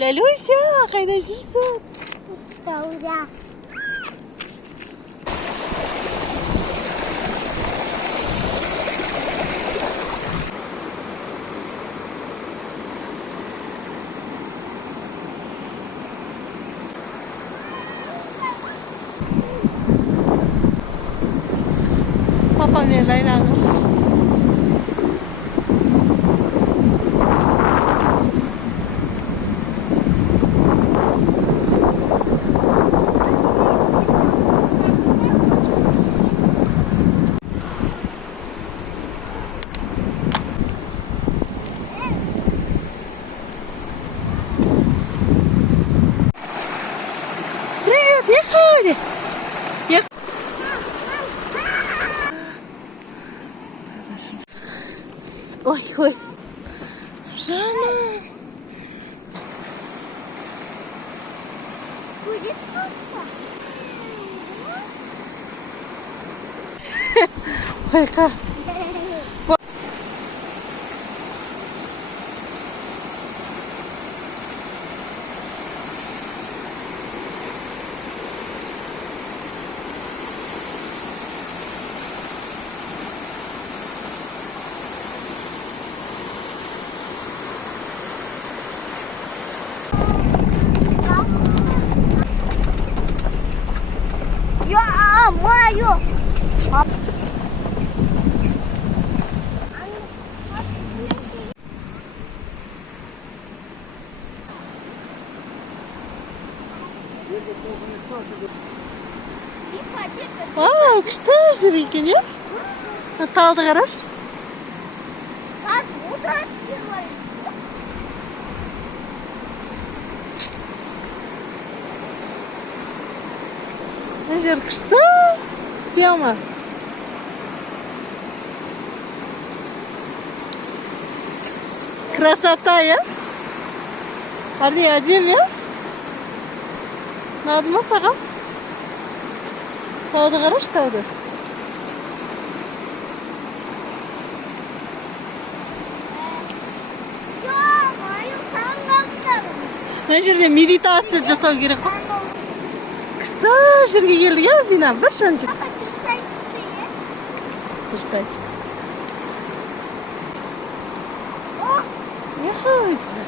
Ләлюся, қайда жүрсің? Тауда. Папа мен Лайланың. Привет, ехали. Ой, ой. Жанна. Будет вкусно. Ой-ка. Я мою. Вау, күшті жүр екен, е? Талды қараш. Как утро делает. Мына жер күшті. Тема. Красота, е? Арни, әдемі, е? Ұнады ма саған? Тауды қараш, тауды. Ё-моё, таңғалдым. Мына жерде медитация жасау керек қой. Күшті жерге келдік, е, Афина? Бір шан жүр. Дұрыс айт. О, Ехать.